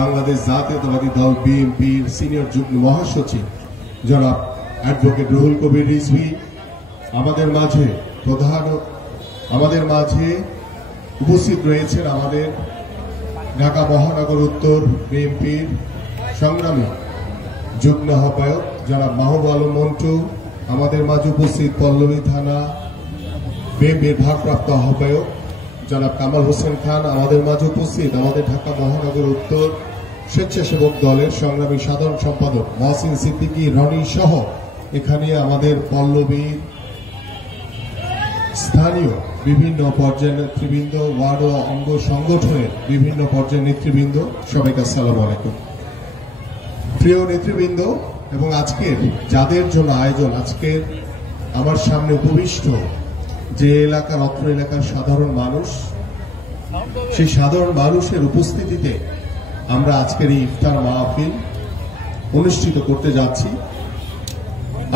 বাংলাদেশ জাতীয়তাবাদী দল বিএনপির সিনিয়র যুগ্ম মহাসচিব জনাব অ্যাডভোকেট রুহুল কবির রিজভী আমাদের মাঝে উপস্থিত রয়েছেন। আমাদের ঢাকা মহানগর উত্তর বিএনপির সংগ্রামী যুগ্ম আহ্বায়ক জনাব মাহবুব আলম মন্টু, আমাদের মাঝে উপস্থিত পল্লবী থানা বিএনপির ভারপ্রাপ্ত আহ্বায়ক জনাব কামাল হোসেন খান, আমাদের মাঝে উপস্থিত আমাদের ঢাকা মহানগর উত্তর স্বেচ্ছাসেবক দলের সংগ্রামী সাধারণ সম্পাদক মহসিন সিদ্দিকী রনি সহ এখানে আমাদের পল্লবীর স্থানীয় বিভিন্ন পর্যায়ের নেতৃবৃন্দ, ওয়ার্ড ও অঙ্গ সংগঠনের বিভিন্ন পর্যায়ের নেতৃবৃন্দ, সবাইকে আসসালামু আলাইকুম। প্রিয় নেতৃবৃন্দ এবং আজকের যাদের জন্য আয়োজন, আজকের আমার সামনে উপবিষ্ট যে এলাকার অত্র এলাকার সাধারণ মানুষ, সেই সাধারণ মানুষের উপস্থিতিতে আমরা আজকের এই ইফতার মাহফিল অনুষ্ঠিত করতে যাচ্ছি।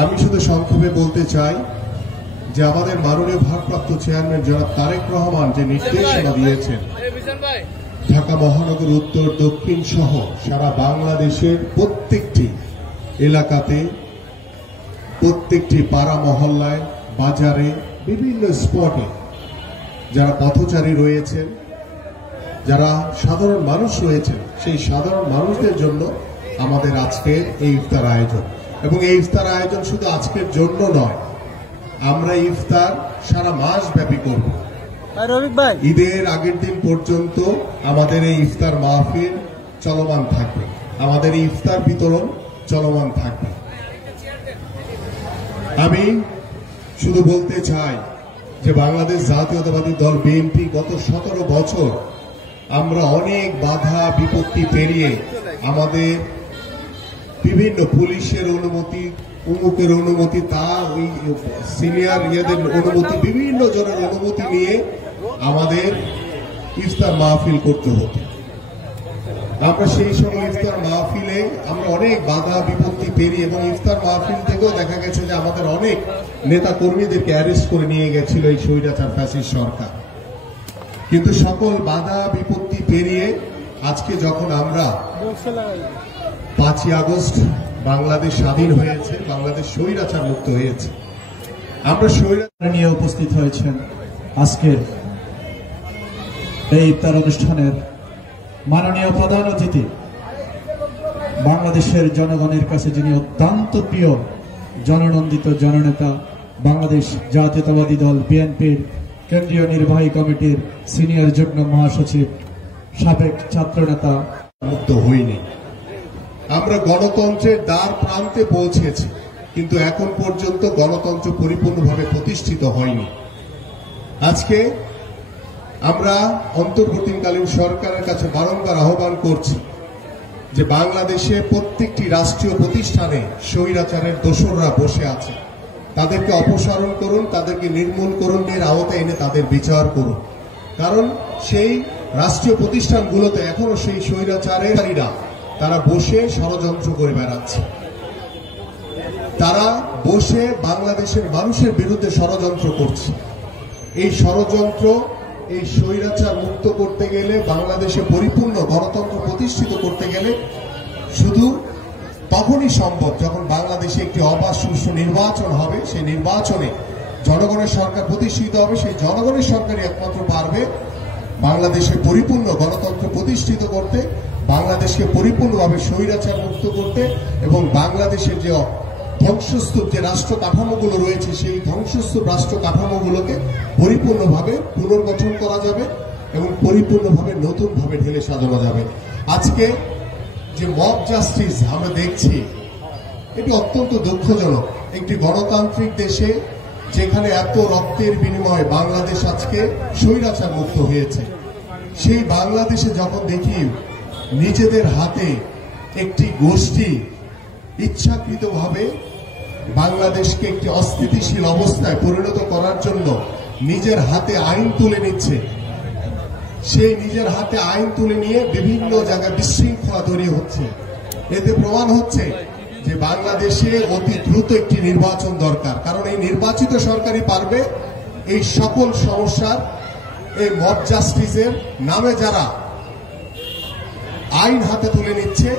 আমি শুধু সংক্ষেপে বলতে চাই যে আমাদের মাননীয় ভারপ্রাপ্ত চেয়ারম্যান জনাব তারেক রহমান যে নির্দেশনা দিয়েছেন, ঢাকা মহানগর উত্তর দক্ষিণ সহ সারা বাংলাদেশের প্রত্যেকটি এলাকাতে, প্রত্যেকটি পাড়া মহল্লায়, বাজারে, বিভিন্ন স্পটে যারা পথচারী রয়েছেন, যারা সাধারণ মানুষ রয়েছেন, সেই সাধারণ মানুষদের জন্য আমাদের আজকের এই ইফতার আয়োজন। এবং এই ইফতার আয়োজন শুধু আজকের জন্য নয়, আমরা ইফতার সারা মাস ব্যাপী করব। ঈদের আগের দিন পর্যন্ত আমাদের এই ইফতার মাহফিল চলমান থাকবে, আমাদের এই ইফতার বিতরণ চলমান থাকবে। আমি শুধু বলতে চাই যে বাংলাদেশ জাতীয়তাবাদী দল বিএনপি গত 17 বছর আমরা অনেক বাধা বিপত্তি পেরিয়ে আমাদের বিভিন্ন পুলিশের অনুমতি, উমুকের অনুমতি, ওই সিনিয়র ইয়েদের অনুমতি, বিভিন্ন জনের অনুমতি নিয়ে আমাদের ইফতার মাহফিল করতে হতো। আমরা সেই সময় ইফতার মাহফিলে আমরা অনেক বাধা বিপত্তি পেরিয়ে, এবং ইফতার মাহফিল থেকেও দেখা গেছে যে আমাদের অনেক নেতা কর্মীদেরকে অ্যারেস্ট করে নিয়ে গেছিল এই স্বৈরাচার ফ্যাসিস্ট সরকার। কিন্তু সকল বাধা বিপত্তি পেরিয়ে আজকে যখন আমরা 5ই আগস্ট বাংলাদেশ স্বাধীন হয়েছে, বাংলাদেশ স্বৈরাচার মুক্ত হয়েছে, আমরা স্বৈরাচার নিয়ে উপস্থিত হয়েছেন আজকের এই ইফতার অনুষ্ঠানের মাননীয় প্রধান অতিথি, বাংলাদেশের জনগণের কাছে যিনি অত্যন্ত প্রিয়, জননন্দিত জননেতা, বাংলাদেশ জাতীয়তাবাদী দল বিএনপির কেন্দ্রীয় নির্বাহী কমিটির সিনিয়র যুগ্ম মহাসচিব, সাবেক ছাত্রনেতা। মুক্ত হইনি, আমরা গণতন্ত্রের দ্বার প্রান্তে পৌঁছেছি, কিন্তু এখন পর্যন্ত গণতন্ত্র পরিপূর্ণভাবে প্রতিষ্ঠিত হয়নি। আজকে আমরা অন্তর্বর্তীকালীন সরকারের কাছে বারংবার আহ্বান করছি যে বাংলাদেশে প্রত্যেকটি রাষ্ট্রীয় প্রতিষ্ঠানে স্বৈরাচারের দোসররা বসে আছে, তাদেরকে অপসারণ করুন, তাদেরকে নির্মূলকরণের আওতায় এনে তাদের বিচার করুন। কারণ সেই রাষ্ট্রীয় প্রতিষ্ঠানগুলোতে এখনো সেই স্বৈরাচারেরা তারা বসে ষড়যন্ত্র করে বেড়াচ্ছে, তারা বসে বাংলাদেশের মানুষের বিরুদ্ধে ষড়যন্ত্র করছে। এই ষড়যন্ত্র, এই স্বৈরাচার মুক্ত করতে গেলে, বাংলাদেশে পরিপূর্ণ গণতন্ত্র প্রতিষ্ঠিত করতে গেলে শুধু তখনই সম্ভব যখন বাংলাদেশে একটি অবাধ সুষ্ঠু নির্বাচন হবে, সেই নির্বাচনে জনগণের সরকার প্রতিষ্ঠিত হবে। সেই জনগণের সরকারই একমাত্র পারবে বাংলাদেশে পরিপূর্ণ গণতন্ত্র প্রতিষ্ঠিত করতে, বাংলাদেশকে পরিপূর্ণভাবে স্বৈরাচার মুক্ত করতে, এবং বাংলাদেশের যে ধ্বংসস্তূপ যে রাষ্ট্র কাঠামোগুলো রয়েছে, সেই ধ্বংসস্তূপ রাষ্ট্র কাঠামোগুলোকে পরিপূর্ণভাবে পুনর্গঠন করা যাবে এবং পরিপূর্ণভাবে নতুনভাবে ঢেলে সাজানো যাবে। আজকে যে মব জাস্টিস আমরা দেখছি, এটি অত্যন্ত দুঃখজনক। একটি গণতান্ত্রিক দেশে যেখানে এত রক্তের বিনিময়ে বাংলাদেশ আজকে স্বৈরাচার মুক্ত হয়েছে, সেই বাংলাদেশে যখন দেখি নিজেদের হাতে একটি গোষ্ঠী ইচ্ছাকৃতভাবে বাংলাদেশকে একটি অস্থিতিশীল অবস্থায় পরিণত করার জন্য নিজের হাতে আইন তুলে নিচ্ছে, সেই নিজের হাতে আইন তুলে নিয়ে বিভিন্ন জায়গায় বিশৃঙ্খলা তৈরি হচ্ছে, এতে প্রমাণ হচ্ছে যে বাংলাদেশে অতি দ্রুত একটি নির্বাচন দরকার। কারণ এই নির্বাচিত সরকারই পারবে এই সকল সমস্যার, এই মব জাস্টিসের নামে যারা আইন হাতে তুলে নিচ্ছে,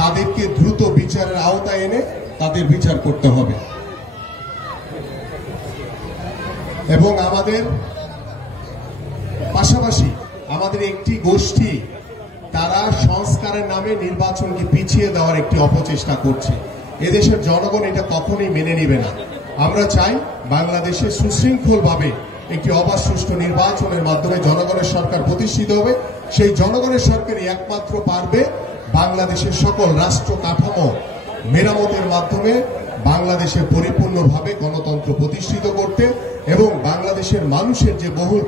তাদেরকে দ্রুত বিচারের আওতায় এনে তাদের বিচার করতে হবে। এবং আমাদের পাশাপাশি আমাদের একটি গোষ্ঠী তারা সংস্কারের নামে নির্বাচনকে পিছিয়ে দেওয়ার একটি অপচেষ্টা করছে। এদেশের জনগণ এটা কখনোই মেনে নেবে না। আমরা চাই বাংলাদেশে সুশৃঙ্খলভাবে একটি অবাধ সুষ্ঠু নির্বাচনের মাধ্যমে জনগণের সরকার প্রতিষ্ঠিত হবে। সেই জনগণের সরকারই একমাত্র পারবে বাংলাদেশের সকল রাষ্ট্র কাঠামো মেরামতের মাধ্যমে বাংলাদেশে পরিপূর্ণভাবে গণতন্ত্র প্রতিষ্ঠিত করতে এবং বাংলাদেশের মানুষের যে বহুল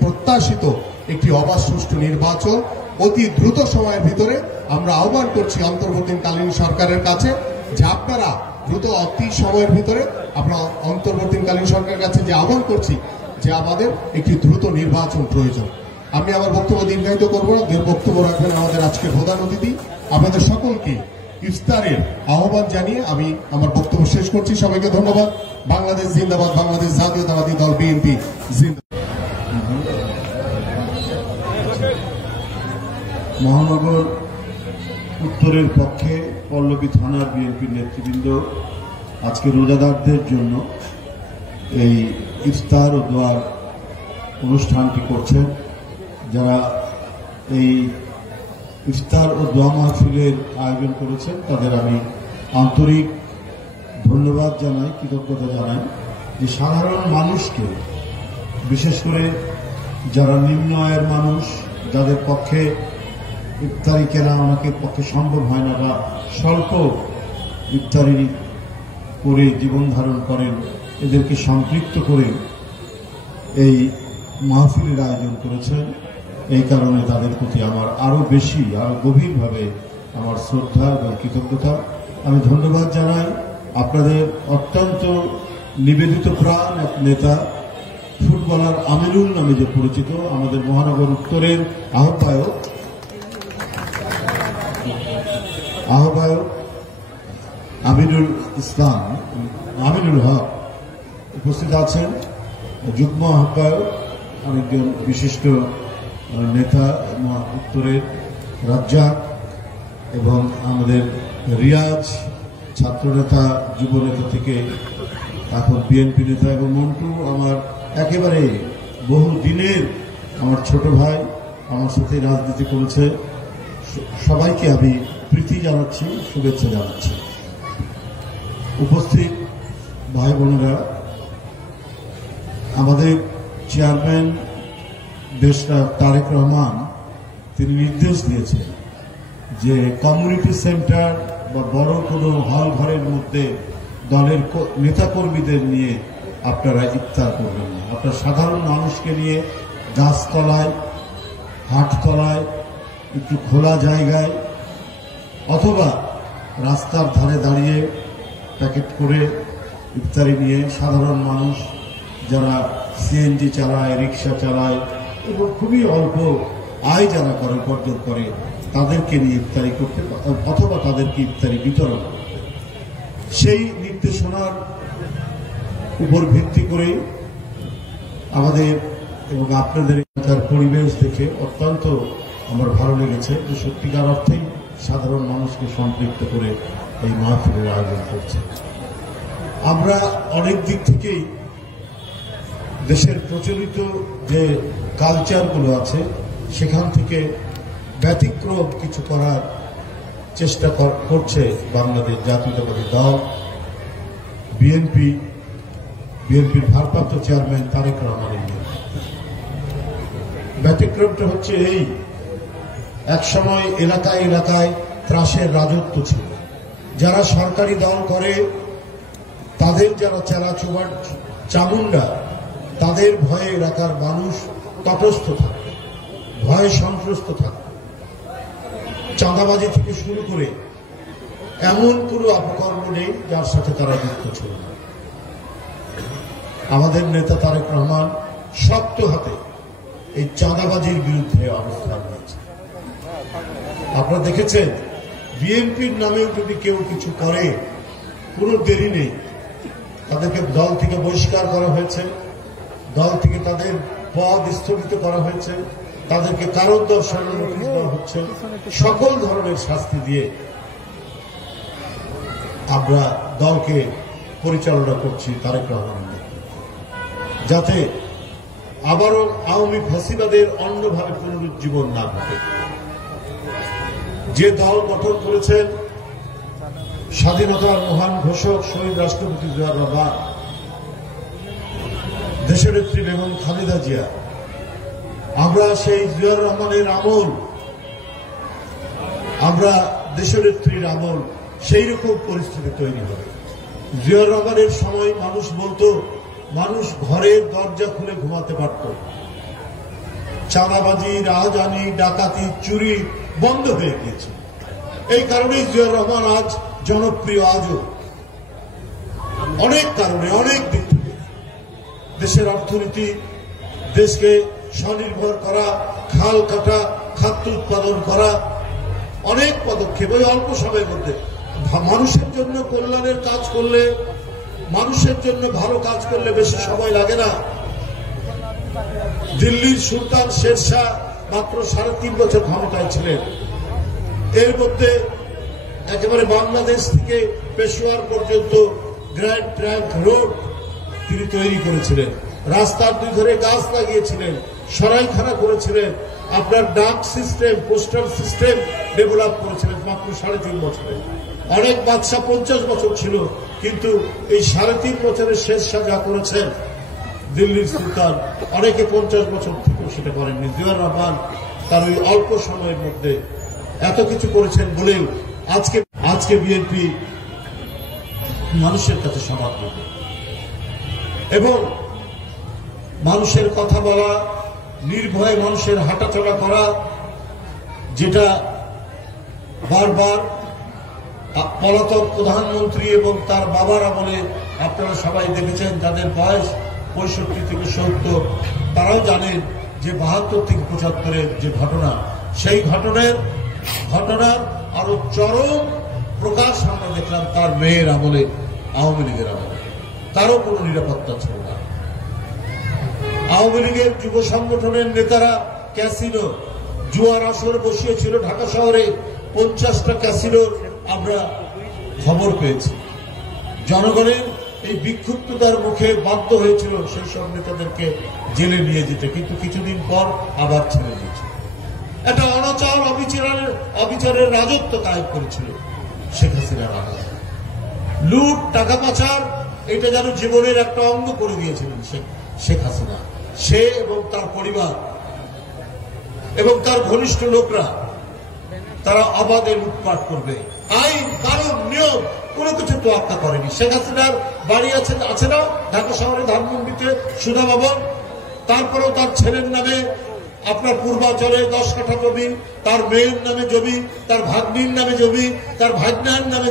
প্রত্যাশিত একটি অবাধ সুষ্ঠু নির্বাচন অতি দ্রুত সময়ের ভিতরে আমরা আহ্বান করছি অন্তর্বর্তীকালীন সরকারের কাছে যে আপনারা দ্রুত অতি সময়ের ভিতরে আমরা অন্তর্বর্তীকালীন সরকারের কাছে যে আহ্বান করছি যে আমাদের একটি দ্রুত নির্বাচন প্রয়োজন। আমি আমার বক্তব্য দীর্ঘায়িত করব না, বক্তব্য রাখবেন আমাদের আজকের প্রধান অতিথি। আপনাদের সকলকে ইফতারের আহ্বান জানিয়ে আমি আমার বক্তব্য শেষ করছি। সবাইকে ধন্যবাদ। বাংলাদেশ জিন্দাবাদ, বাংলাদেশ জাতীয়তাবাদী দল বিএনপি জিন্দাবাদ। মহানগর উত্তরের পক্ষে পল্লবী থানার বিএনপির নেতৃবৃন্দ আজকে রোজাদারদের জন্য এই ইফতার ও দোয়ার অনুষ্ঠানটি করছেন। যারা এই ইফতার ও দোয়া মাহফিলের আয়োজন করেছেন তাদের আমি আন্তরিক ধন্যবাদ জানাই, কৃতজ্ঞতা জানাই যে সাধারণ মানুষকে, বিশেষ করে যারা নিম্ন আয়ের মানুষ, যাদের পক্ষে ইফতারি কেনা অনেকের পক্ষে সম্ভব হয় না বা স্বল্প ইফতারি করে জীবন ধারণ করেন, এদেরকে সম্পৃক্ত করে এই মাহফিলের আয়োজন করেছেন। এই কারণে তাদের প্রতি আমার আরো বেশি, আরো গভীরভাবে আমার শ্রদ্ধা এবং কৃতজ্ঞতা। আমি ধন্যবাদ জানাই আপনাদের অত্যন্ত নিবেদিত প্রাণ এক নেতা, ফুটবলার আমিনুল নামে যে পরিচিত আমাদের মহানগর উত্তরের আহ্বায়ক আমিনুল ইসলাম, আমিনুল হক উপস্থিত আছেন। যুগ্ম আহ্বায়ক অনেকজন বিশিষ্ট নেতা উত্তরের রাজ্জাক এবং আমাদের রিয়াজ ছাত্রনেতা, যুবনেতা থেকে এখন বিএনপি নেতা, এবং মন্টু আমার একেবারে বহু দিনের আমার ছোট ভাই, আমার সাথে রাজনীতি করেছে। সবাইকে আমি প্রীতি জানাচ্ছি, শুভেচ্ছা জানাচ্ছি। উপস্থিত ভাই বোনেরা, আমাদের চেয়ারম্যান দেশটা তারেক রহমান তিনি নির্দেশ দিয়েছেন যে কমিউনিটি সেন্টার বা বড় কোনো হল ঘরের মধ্যে দলের নেতাকর্মীদের নিয়ে আপনারা ইফতার করবেন না। আপনারা সাধারণ মানুষকে নিয়ে গাছতলায়, হাটতলায়, একটু খোলা জায়গায় অথবা রাস্তার ধারে দাঁড়িয়ে প্যাকেট করে ইফতারি নিয়ে সাধারণ মানুষ যারা সিএনজি চালায়, রিক্সা চালায় এবং খুবই অল্প আয় যারা করে, উপার্জন করে, তাদেরকে নিয়ে ইফতারি করতে অথবা তাদেরকে ইফতারি বিতরণ, সেই নির্দেশনার উপর ভিত্তি করে আমাদের এবং আপনাদের এলাকার পরিবেশ দেখে অত্যন্ত আমার ভালো লেগেছে যে সত্যিকার অর্থেই সাধারণ মানুষকে সম্পৃক্ত করে এই মাহফিলের আয়োজন করছে। আমরা অনেক দিক থেকেই দেশের প্রচলিত যে কালচারগুলো আছে সেখান থেকে ব্যতিক্রম কিছু করার চেষ্টা করছে বাংলাদেশ জাতীয়তাবাদী দল, বিএনপির ভারপ্রাপ্ত চেয়ারম্যান তারেক রহমানের নিয়ে। ব্যতিক্রমটা হচ্ছে এই, একসময় এলাকায় এলাকায় ত্রাসের রাজত্ব ছিল। যারা সরকারি দল করে তাদের যারা চালাচুবার চামুন্ডা, তাদের ভয়ে এলাকার মানুষ তটস্থ থাকে, ভয়ে সন্ত্রস্ত থাকে। চাঁদাবাজি থেকে শুরু করে এমন কোনো অপকর্ম নেই যার সাথে তারা যুক্ত ছিল না। আমাদের নেতা তারেক রহমান শক্ত হাতে এই চাঁদাবাজির বিরুদ্ধে অবস্থান নিয়েছে। আপনারা দেখেছেন বিএনপির নামেও যদি কেউ কিছু করে কোনো দেরি নেই, তাদেরকে দল থেকে বহিষ্কার করা হয়েছে, দল থেকে তাদের পদ স্থগিত করা হয়েছে, তাদেরকে কারণ দর্শানোর নোটিশ দেওয়া হচ্ছে, সকল ধরনের শাস্তি দিয়ে আমরা দলকে পরিচালনা করছি তারেক রহমানের নেতৃত্বে, যাতে আবারও আওয়ামী ফ্যাসিবাদের অন্যভাবে পুনরুজ্জীবন না ঘটে। যে দল গঠন করেছেন স্বাধীনতার মহান ঘোষক শহীদ রাষ্ট্রপতি জিয়াউর রহমান, দেশনেত্রী বেগম খালেদা জিয়া, আমরা সেই জিয়াউর রহমানের আমল, আমরা দেশনেত্রীর আমল, সেই রকম পরিস্থিতি তৈরি হবে। জিয়াউর রহমানের সময় মানুষ বলতো, মানুষ ঘরের দরজা খুলে ঘুমাতে পারত, চাঁদাবাজি, রাহাজানি, ডাকাতি, চুরি বন্ধ হয়ে গিয়েছে। এই কারণেই জিয়াউর রহমান আজ জনপ্রিয়। আজও অনেক কারণে, অনেক দিক থেকে দেশের অর্থনীতি, দেশকে স্বনির্ভর করা, খাল কাটা, খাদ্য উৎপাদন করা, অনেক পদক্ষেপ ওই অল্প সময়ের মধ্যে। মানুষের জন্য কল্যাণের কাজ করলে, মানুষের জন্য ভালো কাজ করলে বেশি সময় লাগে না। দিল্লির সুলতান শেরশাহ মাত্র 3.5 বছর ক্ষমতায় ছিলেন। এর মধ্যে একেবারে বাংলাদেশ থেকে পেশোয়ার পর্যন্ত গ্র্যান্ড ট্রাঙ্ক রোড তিনি তৈরি করেছিলেন, রাস্তার দুই ধারে গাছ লাগিয়েছিলেন, সরাইখানা করেছিলেন, আপনার ডাক সিস্টেম, পোস্টাল সিস্টেম ডেভেলপ করেছিলেন মাত্র 3.5 বছরে। অনেক বাদশা 50 বছর ছিল, কিন্তু এই 3.5 বছরের শেরশাহ যা করেছেন দিল্লির সুলতান, অনেকে 50 বছর থেকেও সেটা করেননি। জিয়াউর রহমান তার ওই অল্প সময়ের মধ্যে এত কিছু করেছেন বলেও আজকে বিএনপি মানুষের কাছে সমাদৃত এবং মানুষের কথা বলা, নির্ভয়ে মানুষের হাঁটাচলা করা, যেটা বারবার পলাতক প্রধানমন্ত্রী এবং তার বাবার আমলে আপনারা সবাই দেখেছেন, যাদের বয়স 65 থেকে 70, তারাও জানেন যে 72 থেকে 75-এর যে ঘটনা, সেই ঘটনার আরো চরম প্রকাশ আমরা দেখলাম তার মেয়ের আমলে, আওয়ামী লীগের আমলে। তারও কোনো নিরাপত্তা ছিল না। আওয়ামী লীগের যুব সংগঠনের নেতারা ক্যাসিনো, জুয়ার আসর বসিয়েছিল ঢাকা শহরে। 50টা ক্যাসিনোর আমরা খবর পেয়েছি। জনগণের এই বিক্ষুব্ধতার মুখে বাধ্য হয়েছিল সেই সব নেতাদেরকে জেলে নিয়ে যেতে, কিন্তু কিছুদিন পর আবার ছেড়ে দিয়েছে। একটা অনাচার, অবিচারের রাজত্ব কায়েম করেছিল শেখ হাসিনার আমলে। লুট, টাকা পাচার, এটা যেন জীবনের একটা অঙ্গ করে দিয়েছিলেন শেখ হাসিনা। সে এবং তার পরিবার এবং তার ঘনিষ্ঠ লোকরা, তারা অবাধে লুটপাট করবে। আইন, কানুন, নিয়ম কোনো কিছু তোয়াক্কা করেনি। শেখ হাসিনার বাড়ি আছে না ঢাকা শহরে ধানমন্ডিতে সুধা ভবন, তারপরেও তার ছেলের নামে আপনার পূর্বাচলে 10 কাঠা জমি, তার মেয়ের নামে জমি, তার ভাগ্নির নামে জমি, তার ভাগ্নার নামে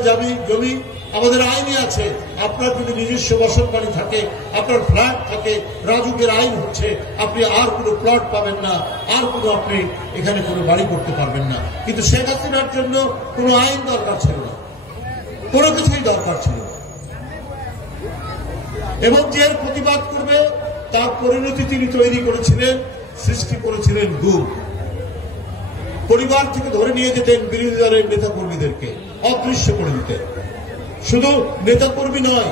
জমি। আমাদের আইনে আছে, আপনার যদি নিজস্ব বসত বাড়ি থাকে, আপনার ফ্ল্যাট থাকে, রাজুকের আইন হচ্ছে আপনি আর কোনো প্লট পাবেন না, আর কোনো আপনি এখানে কোনো বাড়ি করতে পারবেন না। কিন্তু শেখ হাসিনার জন্য কোনো আইন দরকার ছিল না, কোনো কিছুই দরকার ছিল না। এবং যে প্রতিবাদ করবে তার পরিণতি তিনি তৈরি করেছিলেন, সৃষ্টি করেছিলেন গুম। পরিবার থেকে ধরে নিয়ে যেতেন বিরোধী দলের নেতা কর্মীদেরকে, অদৃশ্য করে দিতেন। শুধু নেতাকর্মী নয়,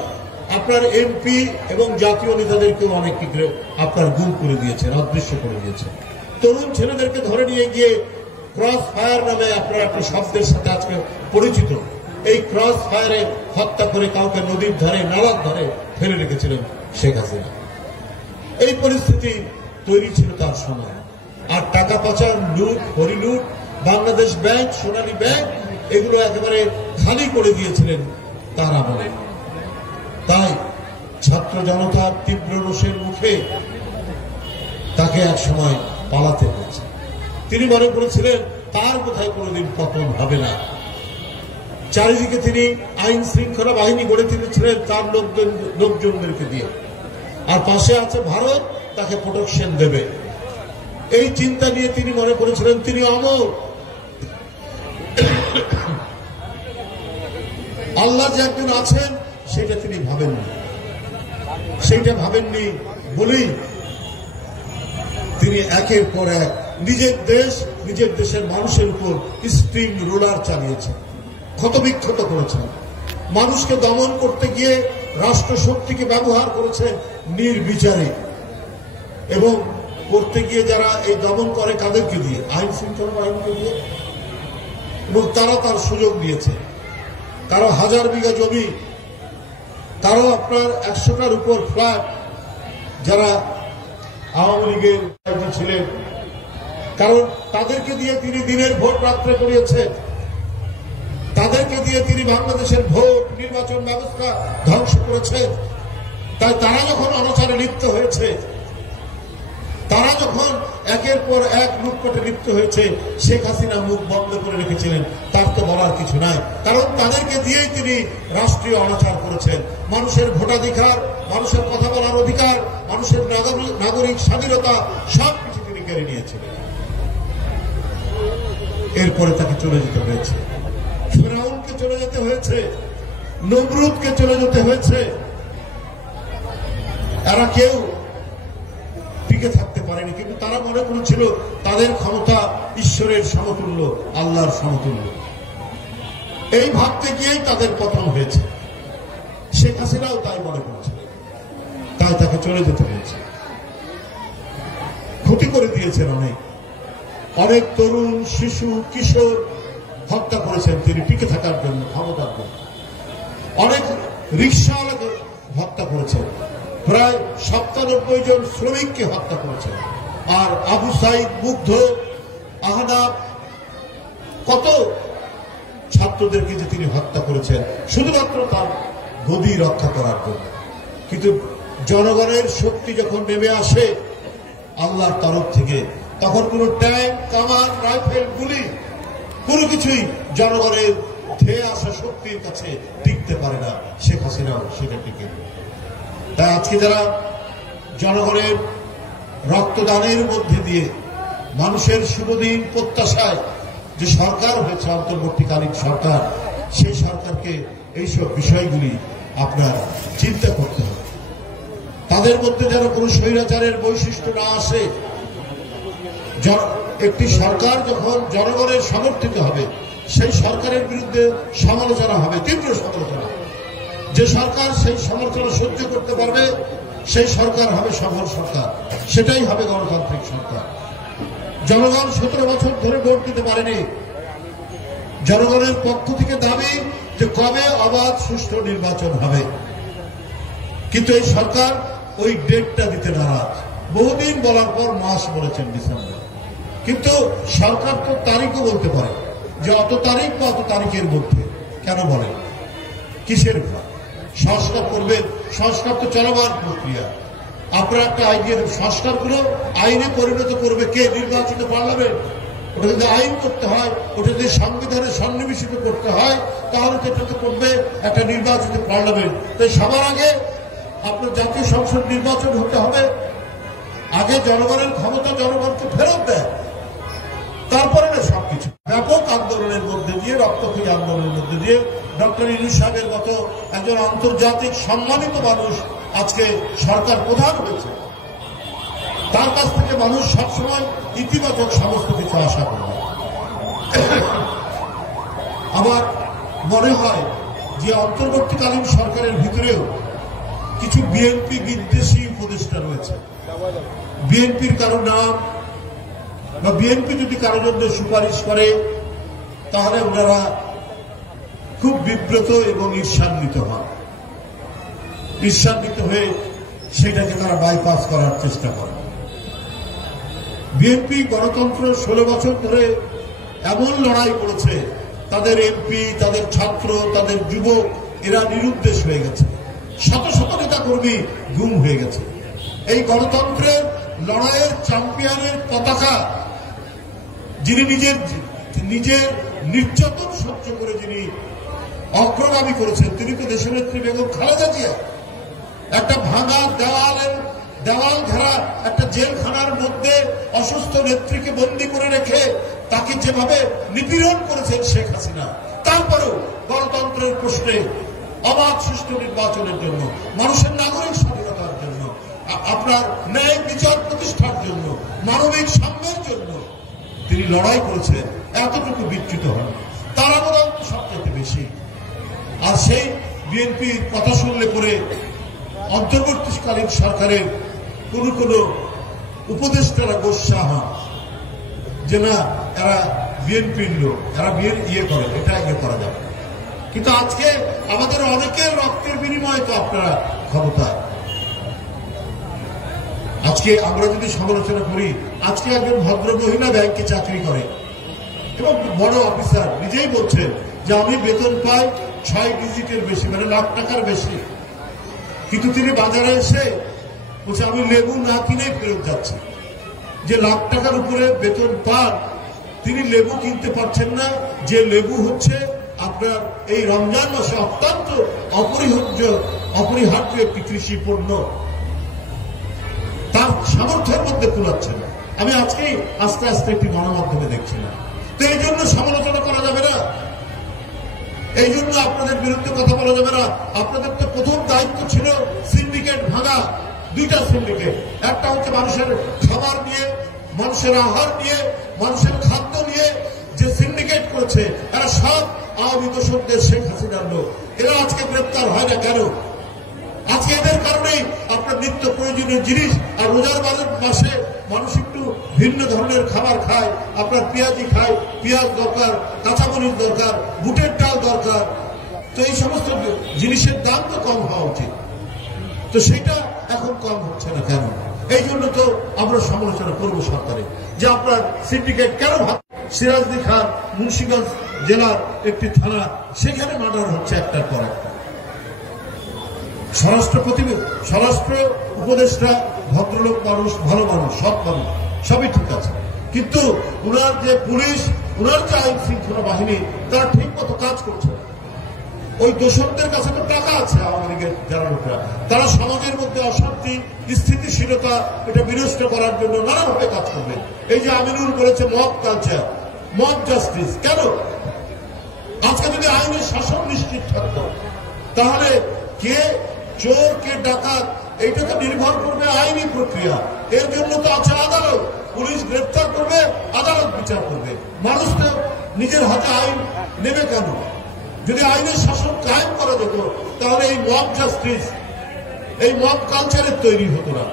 আপনার এমপি এবং জাতীয় নেতাদেরকেও অনেককে আপনার গুম করে দিয়েছেন, অদৃশ্য করে দিয়েছেন। তরুণ ছেলেদেরকে ধরে নিয়ে গিয়ে ক্রস ফায়ার নামে আপনার একটা শব্দের সাথে আজকে পরিচিত, এই ক্রস ফায়ারে হত্যা করে কাউকে নদীর ধারে, নালার ধারে ফেলে রেখেছিলেন শেখ হাসিনা। এই পরিস্থিতি তৈরি ছিল তার সময়। আর টাকা পাচার, লুট, হরিলুট, বাংলাদেশ ব্যাংক, সোনালী ব্যাংক, এগুলো একেবারে খালি করে দিয়েছিলেন তার আমলে। তাই ছাত্র জনতার তীব্র রোষের মুখে তাকে এক সময় পালাতে হয়েছে। তিনি মনে করেছিলেন তার কোথায় কোনোদিন পতন হবে না। চারিদিকে তিনি আইন শৃঙ্খলা বাহিনী গড়ে তুলেছিলেন তার লোকজনদেরকে দিয়ে, আর পাশে আছে ভারত, তাকে প্রোটেকশন দেবে। এই চিন্তা নিয়ে তিনি মনে করেছিলেন তিনি অমর। আল্লাহ যে একজন আছেন সেটা তিনি ভাবেননি বলেই তিনি একের পর এক নিজের দেশ, নিজের দেশের মানুষের উপর স্প্রিং রোলার চালিয়েছেন, ক্ষতবিক্ষত করেছেন। মানুষকে দমন করতে গিয়ে রাষ্ট্রশক্তিকে ব্যবহার করেছে নির্বিচারে, এবং করতে গিয়ে যারা এই দমন করে কাদেরকে দিয়ে? আইন শৃঙ্খলা বাহিনীকে দিয়ে। এবং তারা তার সুযোগ দিয়েছে। কারো 1000 বিঘা জমি, কারো আপনার 100টার উপর ফ্ল্যাট, যারা আওয়ামী লীগের ছিলেন, কারণ তাদেরকে দিয়ে তিনি দিনের ভোট রাত্রে করিয়েছেন, তাদেরকে দিয়ে তিনি বাংলাদেশের ভোট নির্বাচন ব্যবস্থা ধ্বংস করেছেন। তাই তারা যখন অনাচারে লিপ্ত হয়েছে, তারা যখন একের পর এক লুটপাটে লিপ্ত হয়েছে, শেখ হাসিনা মুখ বন্ধ করে রেখেছিলেন, তার তো বলার কিছু নাই। কারণ তাদেরকে দিয়েই তিনি রাষ্ট্রীয় অনাচার করেছেন। মানুষের ভোটাধিকার, মানুষের কথা বলার অধিকার, মানুষের নাগরিক স্বাধীনতা সবকিছু তিনি কেড়ে নিয়েছিলেন। এরপরে তাকে চলে যেতে হয়েছে, ফেরাউনকে চলে যেতে হয়েছে, নমরুদকে চলে যেতে হয়েছে। এরা কেউ টিকে থাকতে পারেনি, কিন্তু তারা মনে করেছিল তাদের ক্ষমতা ঈশ্বরের সমতুল্য, আল্লাহর সমতুল্য। এই ভাবতে গিয়েই তাদের পতন হয়েছে। শেখ হাসিনাও তাই মনে করছে, তাই তাকে চলে যেতে হয়েছে। ক্ষতি করে দিয়েছেন অনেক, অনেক তরুণ, শিশু, কিশোর হত্যা করেছেন তিনি টিকে থাকার জন্য, ক্ষমতার জন্য। অনেক রিক্সাওয়ালাকে হত্যা করেছেন, প্রায় 97 জন শ্রমিককে হত্যা করেছেন। আর আবু সাইদ, মুগ্ধ, আহনাব, কত ছাত্রদেরকে যে তিনি হত্যা করেছেন শুধুমাত্র তার গদি রক্ষা করার জন্য। কিন্তু জনগণের শক্তি যখন নেমে আসে আল্লাহর তরফ থেকে, তখন কোন ট্যাঙ্ক, কামান, রাইফেল, গুলি কোনো কিছুই জনগণের ধেয়ে আসা শক্তির কাছে টিকতে পারে না। শেখ হাসিনাও সেটা টিকে। তাই আজকে যারা জনগণের রক্তদানের মধ্যে দিয়ে মানুষের শুভদিন প্রত্যাশায় যে সরকার হয়েছে অন্তর্বর্তীকালীন সরকার, সেই সরকারকে এইসব বিষয়গুলি আপনার চিন্তা করতে হবে। তাদের মধ্যে যেন কোনো স্বৈরাচারের বৈশিষ্ট্য না আসে। একটি সরকার যখন জনগণের সমর্থিত হবে, সেই সরকারের বিরুদ্ধে সমালোচনা হবে, তীব্র সমালোচনা। যে সরকার সেই সমালোচনা সহ্য করতে পারবে, সেই সরকার হবে সফল সরকার, সেটাই হবে গণতান্ত্রিক সরকার। জনগণ 17 বছর ধরে ভোট দিতে পারেনি। জনগণের পক্ষ থেকে দাবি যে কবে অবাধ সুষ্ঠু নির্বাচন হবে, কিন্তু এই সরকার ওই ডেটটা দিতে নারাজ। বহুদিন বলার পর মাস বলেছেন ডিসেম্বর, কিন্তু সরকার তো তারিখও বলতে পারে যে অত তারিখ বা অত তারিখের মধ্যে। কেন বলে? কিসের উপর সংস্কার করবেন? সংস্কার তো চলমান প্রক্রিয়া। আপনারা একটা আইডিয়া, সংস্কারগুলো আইনে পরিণত করবে কে? নির্বাচিত পার্লামেন্ট। ওটা যদি আইন করতে হয়, ওটা যদি সংবিধানে সন্নিবেশিত করতে হয়, তাহলে তো এটা তো করবে একটা নির্বাচিত পার্লামেন্ট। তাই সবার আগে আপনার জাতীয় সংসদ নির্বাচন হতে হবে। আগে জনগণের ক্ষমতা জনগণকে ফেরত দেয়, তারপরে না সবকিছু। ব্যাপক আন্দোলনের মধ্যে দিয়ে, রক্তক্ষয়ী আন্দোলনের মধ্যে দিয়ে ডক্টর ইউনূস সাহেবের মতো একজন আন্তর্জাতিক সম্মানিত মানুষ আজকে সরকার প্রধান হয়েছে। তার কাছ থেকে মানুষ সবসময় ইতিবাচক সমস্ত কিছু আশা করবে। আমার মনে হয় যে অন্তর্বর্তীকালীন সরকারের ভিতরেও কিছু বিএনপি বিদ্বেষী উপদেষ্টা রয়েছে। বিএনপির কারো নাম বা বিএনপি যদি কারো জন্য সুপারিশ করে, তাহলে ওনারা খুব বিব্রত এবং ঈর্ষান্বিত হন। ঈর্ষান্বিত হয়ে সেটাকে তারা বাইপাস করার চেষ্টা করে। বিএনপি গণতন্ত্র 16 বছর ধরে এমন লড়াই করেছে, তাদের এমপি, তাদের ছাত্র, তাদের যুবক এরা নিরুদ্দেশ হয়ে গেছে। শত শত নেতা কর্মী গুম হয়ে গেছে। এই গণতন্ত্রের লড়াইয়ের চ্যাম্পিয়নের পতাকা যিনি নিজের নির্যাতন সহ্য করে যিনি অগ্রগামী করেছেন, তিনি তো দেশনেত্রী বেগম খালেদা জিয়া। একটা ভাঙা দেওয়াল ঘেরা একটা জেলখানার মধ্যে অসুস্থ নেত্রীকে বন্দী করে রেখে তাকে যেভাবে নিপীড়ন করেছেন শেখ হাসিনা, তারপরেও গণতন্ত্রের প্রশ্নে, অবাধ সুষ্ঠু নির্বাচনের জন্য, মানুষের নাগরিক স্বাধীনতার জন্য আপনার ন্যায় বিচার প্রতিষ্ঠার জন্য, মানবিক সাম্যের জন্য তিনি লড়াই করেছেন, এতটুকু বিচ্যুত হন। তারা বরং সবচেয়ে বেশি। আর সেই বিএনপির কথা শুনলে পরে অন্তর্বর্তীকালীন সরকারের কোন কোন উপদেষ্টারা গোস্বা হন যে না, এরা বিএনপির লোক, এরা ইয়ে করে, এটা ইয়ে করা যাবে। কিন্তু আজকে আমাদের অনেকের রক্তের বিনিময়ে তো আপনারা ক্ষমতায়। আজকে আমরা যদি সমালোচনা করি, আজকে একজন ভদ্র মহিলা ব্যাংকে চাকরি করে এবং বড় অফিসার নিজেই বলছেন যে আমি বেতন পাই 6 ডিজিটের বেশি, মানে লাখ টাকার বেশি, কিন্তু তিনি বাজারে এসে বলছে আমি লেবু না কিনে ফেরত যাচ্ছি। যে লাখ টাকার উপরে বেতন পান তিনি লেবু কিনতে পারছেন না, যে লেবু হচ্ছে আপনার এই রমজান মাসে অত্যন্ত অপরিহার্য একটি কৃষি পণ্য, তার সামর্থ্যের মধ্যে কুলাচ্ছে না। আমি আজকেই আস্তে আস্তে একটি গণমাধ্যমে দেখছিলাম। তো এই জন্য সমালোচনা করা যাবে না, এই জন্য আপনাদের বিরুদ্ধে কথা বলা যাবে না। আপনাদের তো প্রথম দায়িত্ব ছিল সিন্ডিকেট ভাঙা। 2টা সিন্ডিকেট, একটা হচ্ছে মানুষের খাবার নিয়ে, মানুষের আহার নিয়ে, মানুষের খাদ্য নিয়ে যে সিন্ডিকেট করেছে, এরা সব আওয়ামী দোষকদের, শেখ হাসিনার লোক। এরা আজকে গ্রেপ্তার হয় না কেন? আজকে এদের কারণেই আপনার নিত্য প্রয়োজনীয় জিনিস, আর রোজার মাসে মানুষ একটু ভিন্ন ধরনের খাবার খায়, আপনার পেঁয়াজি খায়, পেঁয়াজ দরকার, কাঁচামরিচ দরকার, বুটের ডাল দরকার। তো এই সমস্ত জিনিসের দাম তো কম হওয়া উচিত, তো সেটা এখন কম হচ্ছে না কেন? এই জন্য তো আমরা সমালোচনা করবো সরকারে যে আপনার সিন্ডিকেট কেন। সিরাজদি খান মুন্সিগঞ্জ জেলার একটি থানা, সেখানে মার্ডার হচ্ছে একটার পর একটা। স্বরাষ্ট্র উপদেষ্টা ভদ্রলোক মানুষ, ভালো মানুষ, সৎ মানুষ, সবই ঠিক আছে, কিন্তু উনার যে পুলিশ, উনার যে আইন শৃঙ্খলা বাহিনী, তারা ঠিক মতো কাজ করছে না। ওই দোষকদের কাছে তো টাকা আছে, আওয়ামী লীগের যারা লোকরা, তারা সমাজের মধ্যে অশান্তি, স্থিতিশীলতা এটা বিনষ্ট করার জন্য নানাভাবে কাজ করবে। এই যে আমিনুল বলেছে মব কালচার, মব জাস্টিস, কেন? আজকে যদি আইনের শাসন নিশ্চিত থাকতো, তাহলে কে চোর কে ডাকাত এইটা তো নির্ভর করবে আইনি প্রক্রিয়া। এর জন্য তো আছে আদালত, পুলিশ গ্রেফতার করবে, আদালত বিচার করবে। মানুষ তো নিজের হাতে আইন নেবে কেন? যদি আইনের শাসন কায়েম করা যেত, তাহলে এই মব জাস্টিস, এই মব কালচারের তৈরি হতো না।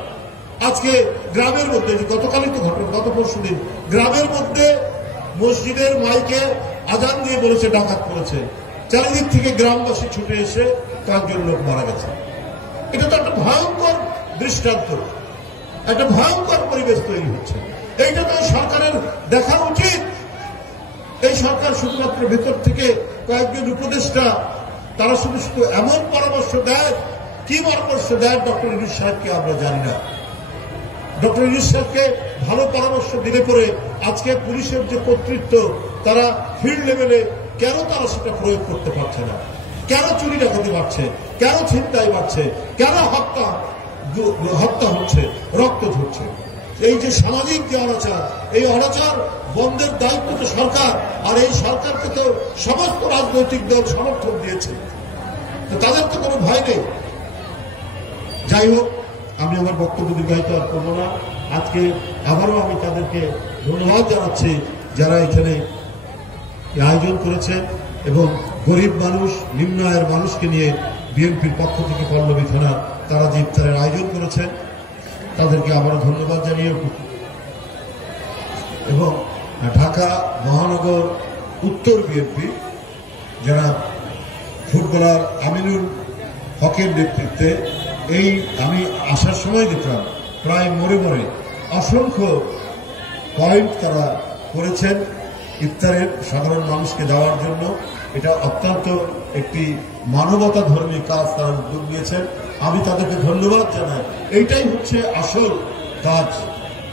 আজকে গ্রামের মধ্যে, গতকালই তো ঘটনা, গত পরশুদিন গ্রামের মধ্যে মসজিদের মাইকে আজান দিয়ে বলেছে ডাকাত করেছে, চারিদিক থেকে গ্রামবাসী ছুটে এসে 5 জন লোক মারা গেছে। এটা তো একটা ভয়ঙ্কর দৃষ্টান্ত, একটা ভয়ঙ্কর পরিবেশ তৈরি হচ্ছে। এইটা তো সরকারের দেখা উচিত। এই সরকার শুধুমাত্র ভেতর থেকে কয়েকজন উপদেষ্টা, তারা শুধু শুধু এমন পরামর্শ দেয়, কি পরামর্শ দেয় ডক্টর ইউনূস সাহেবকে আমরা জানি না। ডক্টর ইউনূস সাহেবকে ভালো পরামর্শ দিলে পরে আজকে পুলিশের যে কর্তৃত্ব, তারা ফিল্ড লেভেলে কেন তারা সেটা প্রয়োগ করতে পারছে না? কেন চুরি ডাকাতি বাড়ছে? কেন ছিনতাই বাড়ছে? কেন হত্যা হচ্ছে, রক্ত ঝরছে? এই যে সামাজিক যে অনাচার, এই অনাচার বন্ধের দায়িত্ব তো সরকার, আর এই সরকারকে তো সমস্ত রাজনৈতিক দল সমর্থন দিয়েছে, তো তাদের তো কোনো ভয় নেই। যাই হোক, আমি আমার বক্তব্য দীর্ঘায়িত আর করবো না। আজকে আবারও আমি তাদেরকে ধন্যবাদ জানাচ্ছি যারা এখানে আয়োজন করেছে, এবং গরিব মানুষ, নিম্ন আয়ের মানুষকে নিয়ে বিএনপির পক্ষ থেকে পল্লবী থানা তারা যে ইফতারের আয়োজন করেছেন, তাদেরকে আবারও ধন্যবাদ জানিয়ে, এবং ঢাকা মহানগর উত্তর বিএনপি যারা ফুটবলার আমিনুল হকের নেতৃত্বে, এই আমি আসার সময় দেখলাম প্রায় মোড়ে মোড়ে অসংখ্য পয়েন্ট তারা করেছেন ইফতারের সাধারণ মানুষকে দেওয়ার জন্য। এটা অত্যন্ত একটি মানবতা ধর্মী কাজ তারা উদ্যোগ নিয়েছেন, আমি তাদেরকে ধন্যবাদ জানাই। এইটাই হচ্ছে আসল কাজ,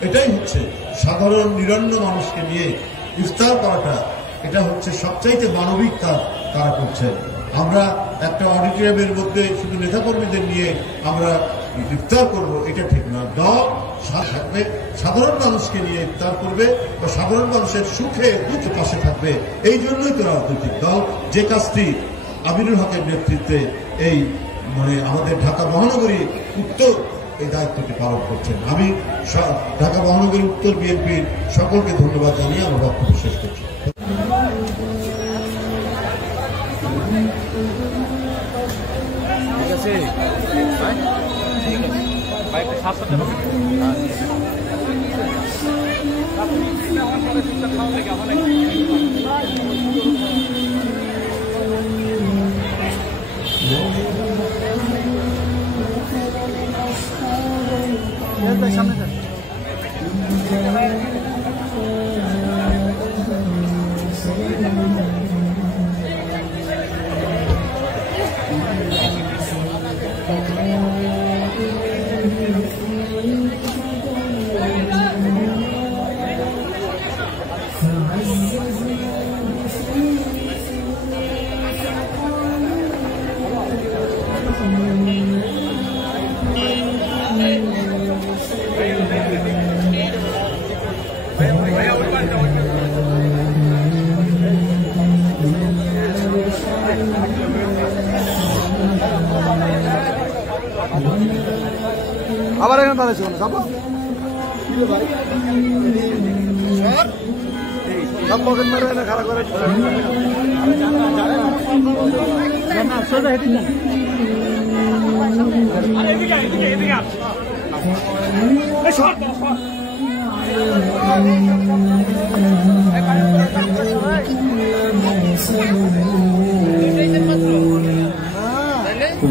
এটাই হচ্ছে সাধারণ নিরন্ন মানুষকে নিয়ে ইফতার করাটা, এটা হচ্ছে সবচাইতে মানবিক কাজ তারা করছেন। আমরা একটা অডিটোরিয়ামের মধ্যে শুধু নেতাকর্মীদের নিয়ে আমরা ইফতার করব, এটা ঠিক না। দল থাকবে, সাধারণ মানুষকে নিয়ে ইফতার করবে, বা সাধারণ মানুষের সুখে দুঃখে পাশে থাকবে। এই জন্যই তো রাজনৈতিক দল, যে কাজটি আমিনুল হকের নেতৃত্বে এই আমাদের ঢাকা মহানগরী উত্তর এই দায়িত্বটি পালন করছেন। আমি ঢাকা মহানগরী উত্তর বিএনপির সকলকে ধন্যবাদ জানিয়ে আমার বক্তব্য শেষ করছি। আবার এখানে দাঁড়াইছে যাবো সব পকেট মেরে এনে খারাপ করে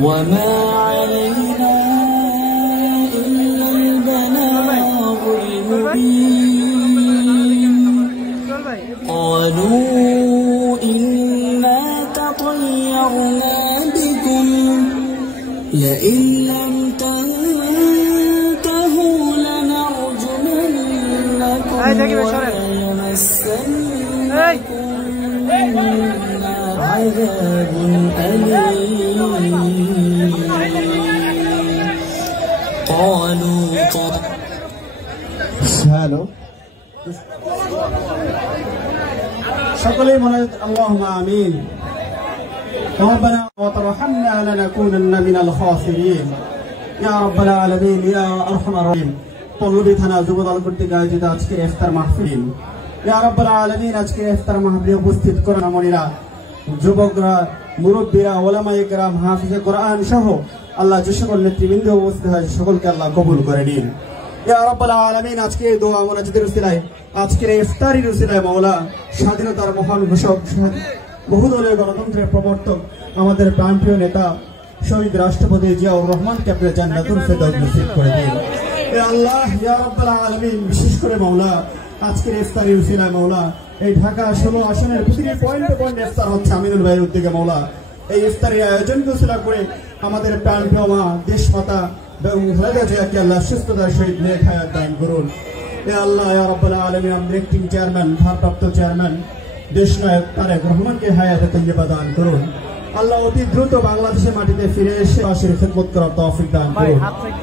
وما علينا إلا البلاغ المبين قالوا إنا تطيرنا بكم لئن لم تنتهوا لنرجمنكم وليمسنكم عذاب أليم قالوا হ্যালো সকলেই মনে আল্লাহুম্মা আমিন ربنا وترحمنا لنكونن من الخاسرين يا رب العالمين يا ارحم الراحمين পল্লবী থানা যুবদল কর্তৃক আয়োজিত আজকের ইফতার মাহফিল ইয়া রাব্বুল আলামিন আজকের ইফতার মাহফিলে উপস্থিত করোনামণিরা যুবকরা মুরব্বীরা ওলামায়ে কেরাম হাফিজে কোরআন সহ আল্লাহ যে সকল নেতৃবৃন্দ উপস্থিত হয় সকলকে আল্লাহ কবুল করে নিন ইয়া রাব্বুল আলামিন আজকে দোয়া মুনাজাতের উসিলায় আজকের ইফতারির উসিলায় মাওলা স্বাধীনতার মহান ঘোষক বহুদলীয় গণতন্ত্রের প্রবর্তক আমাদের প্রাণপ্রিয় নেতা শহীদ রাষ্ট্রপতি জিয়াউর রহমানকে আপনি জান্নাতুল ফেরদৌস নসিব করে দিন এ আল্লাহ ইয়া রাব্বুল আলামিন বিশেষ করে মাওলা আজকের ইফতারির উসিলায় মাওলা এই ঢাকা 16 আসনের প্রতিটি পয়েন্টে ইফতার হচ্ছে আমিনুল ভাইয়ের উদ্যোগে মাওলা এই ইফতারের আয়োজনকে উসিলা করে আমাদের প্রাণপ্রিয় মা দেশমাতা খালেদা জিয়াকে আল্লাহ সুস্থতার সহিত নেক হায়াত দান করুন এ আল্লাহ ইয়া রাব্বুল আলামিন আমাদের অ্যাক্টিং চেয়ারম্যান ভারপ্রাপ্ত চেয়ারম্যান দেশনায়ক তারেক রহমানকে হায়াতে তৈয়বা দান করুন আল্লাহ অতি দ্রুত বাংলাদেশের মাটিতে ফিরে এসে দেশের খিদমত করার তৌফিক দান করুন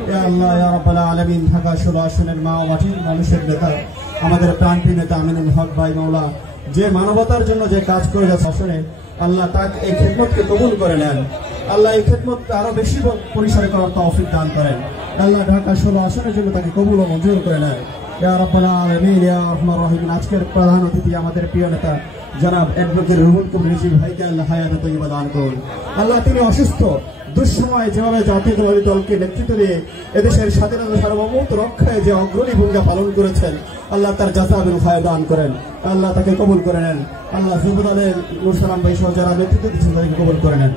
ইয়া আল্লাহ ইয়া রাব্বুল আলামিন ঢাকা 16 আসনের মা মাটির মানুষের নেতা আমাদের প্রাণপ্রিয় নেতা আমিনুল হক ভাই মাওলা যে মানবতার জন্য যে কাজ করে যাচ্ছে আসলে আল্লাহ তাকে এই খিদমতকে কবুল করে নেন আল্লাহ এই খিদমত আরো বেশি পরিসরে করার তৌফিক দান করেন আল্লাহ ঢাকা 16 আসনের জন্য তাকে কবুল ও মঞ্জুর করে নেন ইয়া রাব্বুল আলামিন ইয়া আরহামার রাহিমিন আজকের প্রধান অতিথি আমাদের প্রিয় নেতা জনাব অ্যাডভোকেট রুহুল কবির রিজভী ভাইকে আল্লাহ হায়াতে তৈয়বা দান করুন আল্লাহ তিনি অসুস্থ দুঃসময়ে যেভাবে জাতীয়তাবাদী দলকে নেতৃত্ব দিয়ে এদেশের স্বাধীনতা সার্বভৌমত্ব রক্ষায় যে অগ্রণী ভূমিকা পালন করেছেন আল্লাহ তার জাযাবিল খায়র দান করেন আল্লাহ তাকে কবুল করে নেন আল্লাহ যুবদলের নূর সালাম ভাই সহ যারা নেতৃত্ব দিচ্ছেন তাদেরকে কবুল করে নেন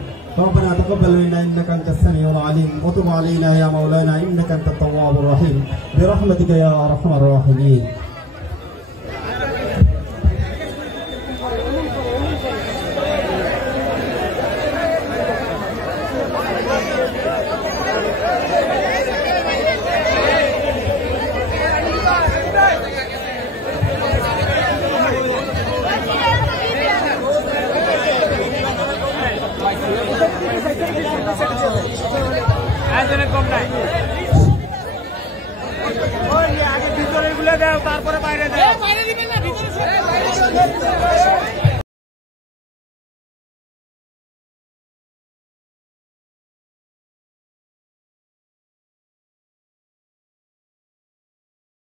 ربنا تقبل منا انك انت السميع العليم وتب علينا يا مولانا انك انت التواب الرحيم برحمتك يا ارحم الراحمين ভিতরে গুলো দাও তারপরে বাইরে দাও বাইরে দিবেন না ভিতরে